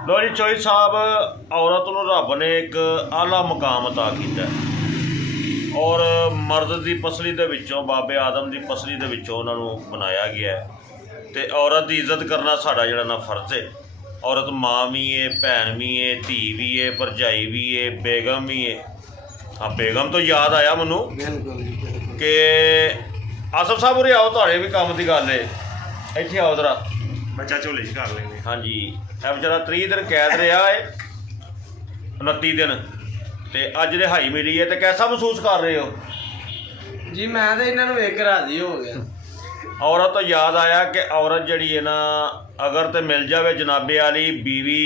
लो जी चोई साहब, औरत नूं रब ने एक आला मुकाम अता कीता और मर्द की पसली दे विचों बाबे आदम की पसली दे विचों उन्हां नूं बनाया गया है। तो औरत की इज्जत करना साडा जिहड़ा ना फर्ज है। औरत माँ भी है, भैन भी है, धी भी है, भरजाई भी है, बेगम भी है। हाँ, बेगम तो याद आया मैनू कि आसफ साहब उरे आओ, तुहाडे भी काम की गल है, इत्थे आओ जरा। बच्चा झोले च कर लेंगे। हाँ जी, यह बेचारा 30 दिन कैद रहा है, 29 दिन, तो अज रिहाई मिली है। तो कैसा महसूस कर रहे हो जी? मैं तो इन्होंने वेख के राजी हो गया। औरत तो याद आया कि औरत जड़ी है ना, अगर तो मिल जाए जनाबे वाली बीवी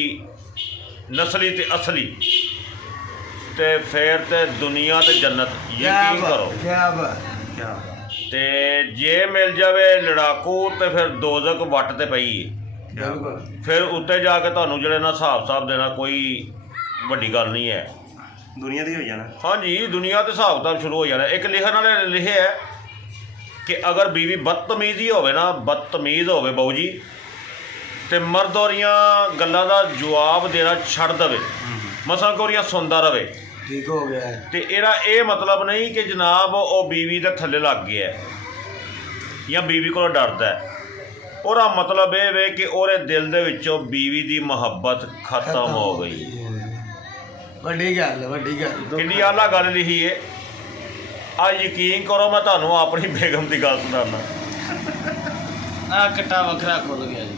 नस्ली ते असली, तो फिर तो दुनिया तो जन्नत, यकीन करो। क्या बात। ते जे मिल जाए लड़ाकू तो फिर दोजक वट ते पई है। बिल्कुल। फिर उत्ते जाके तुहानू जिहड़े ना हिसाब साहब देना कोई वड्डी गल नहीं है। दुनिया दी हो जाना। हाँ जी, दुनिया तो हिसाब किताब शुरू हो जाना। एक लिखण वाले ने लिखे है कि अगर बीवी बदतमीज ही होवे ना, बदतमीज होवे बहू जी, तो मर्द ओरियां गल्लां दा जवाब देना छड़ दवे, मसलन कोरियां सुनदा रवे। ठीक हो गया है। तो एदा ये मतलब नहीं कि जनाब वो बीवी के थल्ले लग गया है या बीवी को डरदा है। ओहदा मतलब ये वे कि ओहदे दिल दे विचों बीवी की मुहब्बत खत्म हो गई। वड्डी गल है, वड्डी गल। कितनी आला गल लिखी है। आ यकीन करो, मैं तुहानू अपनी बेगम की गल सुनाना। आ कट्टा वखरा खुल गया जी।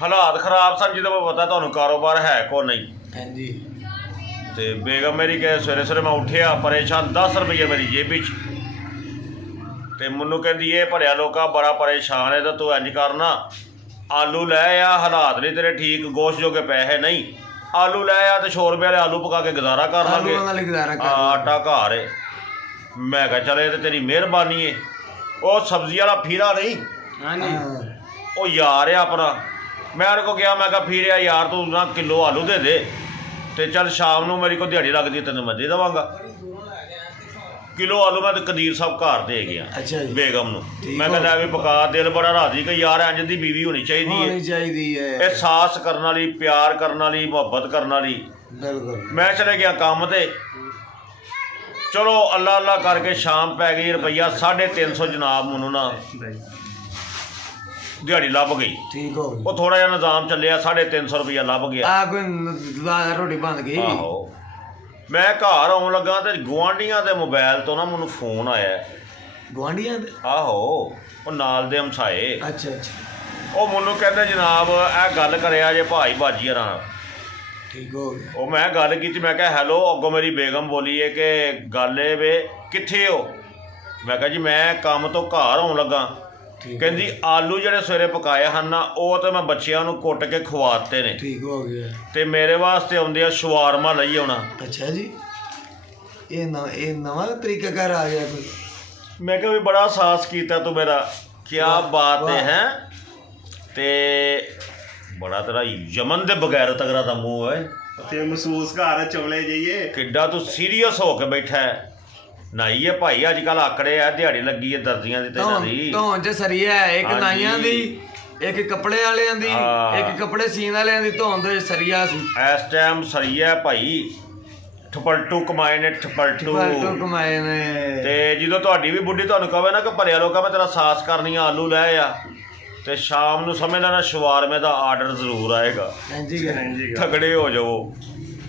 हालात खराब सन, जिहदे पता तुहानू कारोबार है को नहीं। हाँ जी। तो बेगम मेरी कहे सवेरे सवेरे मैं उठिया परेशान, 10 रुपये मेरी जेबी च, तो मैनू कहती ये भरिया लोका बड़ा परेशान है, तो तू इंज करना आलू लै आ, हालात नहीं तेरे ठीक, गोश्त जोगे पैसे नहीं, आलू लै आ तो 100 रुपये वाले आलू पका के गुजारा कर लांगे, आटा घर है। मैं कहा चल ये तो तेरी मेहरबानी है। वो सब्जी वाला फीरा नहीं, हाँ जी। वो यार है अपना। मैं उन्हें को गया, मैं कहा फीरिया यार तू ना किलो आलू दे दे, तो चल शाम को मेरी को दिहाड़ी लगती तेन मैं दे देवांगा किलो आलू। मैं तो कदीर साहब घर दे गया। अच्छा जी। बेगम नूं मैं कहता भी पका, दिल बड़ा राजी कि यार इंज दी बीवी होनी चाहिए है, एहसास करने वाली, प्यार करने वाली, मुहब्बत करने वाली। बिल्कुल। मैं चले गया काम ते, चलो अल्लाह अल्लाह करके शाम पै गई, रुपया 350 जनाब मैनू ना दिहाड़ी लभ गई। ठीक हो गया। वो थोड़ा जिहा निज़ाम चलिया, 350 रुपया लभ गया। आ कोई रोटी बन गई। आहो, मैं घर आउण लगा तो गुआंढियां दे मोबाइल तो ना मैनू फोन आया। गुआंढियां दे? आहो, वो नाल दे हमसाए। अच्छा अच्छा। वो मैनू कहते जनाब ए गल करिया जे भाई बाजी हरां। ठीक हो गया। वो मैं गल की, मैं कहा हैलो, अगों मेरी बेगम बोली है कि गल ए वे कित्थे हो। मैं कहा जी मैं काम तो घर आउण लगा। कहती आलू ਜਿਹੜੇ ਸਵੇਰੇ ਪਕਾਏ ਹਨ ਨਾ, ਉਹ ਤਾਂ ਮੈਂ ਬੱਚਿਆਂ ਨੂੰ ਕੁੱਟ ਕੇ ਖਵਾਤੇ ਨੇ। ठीक हो गया। ਤੇ ਮੇਰੇ ਵਾਸਤੇ ਆਉਂਦੇ ਆ ਸ਼ਵਾਰਮਾ ਲਈ ਆਉਣਾ। अच्छा जी, ये नवा तरीका कर आ गया कोई। मैं क्या भी बड़ा साहस किया तू मेरा, क्या बात है। ते बड़ा तेरा यमन दे बगैर तगड़ा दा मुंह है। ਉੱਥੇ ਮਹਿਸੂਸ ਘਰ ਚੌਲੇ ਜਾਈਏ। किड्डा तू सीरियस हो के बैठा है। नाई है भाई अजकल आकड़े है, दिहाड़ी लगी है दर्जियां दी ते दी ਧੌਣ ਚ ਸਰੀਆ ਹੈ, ਇੱਕ हाँ ਨਾਈਆਂ जी। ਦੀ, ਇੱਕ ਕੱਪੜੇ ਵਾਲਿਆਂ ਦੀ, हाँ। ਇੱਕ ਕੱਪੜੇ ਸੀਨ ਵਾਲਿਆਂ ਦੀ ਧੌਣ ਦੇ ਸਰੀਆ ਸੀ। इस टाइम सही है भाई, ठपलटू कमाए ने, ठपलटू ਪਲਟੂ ਕਮਾਏ ਨੇ। ਤੇ ਜਦੋਂ ਤੁਹਾਡੀ ਵੀ ਬੁੱਢੀ ਤੁਹਾਨੂੰ ਕਹੇ ਨਾ ਕਿ ਭਰਿਆ ਲੋਕਾਂ ਮੈਂ ਤੇਰਾ ਸਾਸ ਕਰਨੀ ਆ, ਆਲੂ ਲੈ ਆ, ਤੇ ਸ਼ਾਮ ਨੂੰ ਸਮਝ ਲੈਣਾ ਸ਼ਵਾਰਮੇ ਦਾ ਆਰਡਰ ਜ਼ਰੂਰ ਆਏਗਾ। ਹਾਂਜੀ ਹਾਂਜੀ। ਤਗੜੇ ਹੋ ਜਾਓ।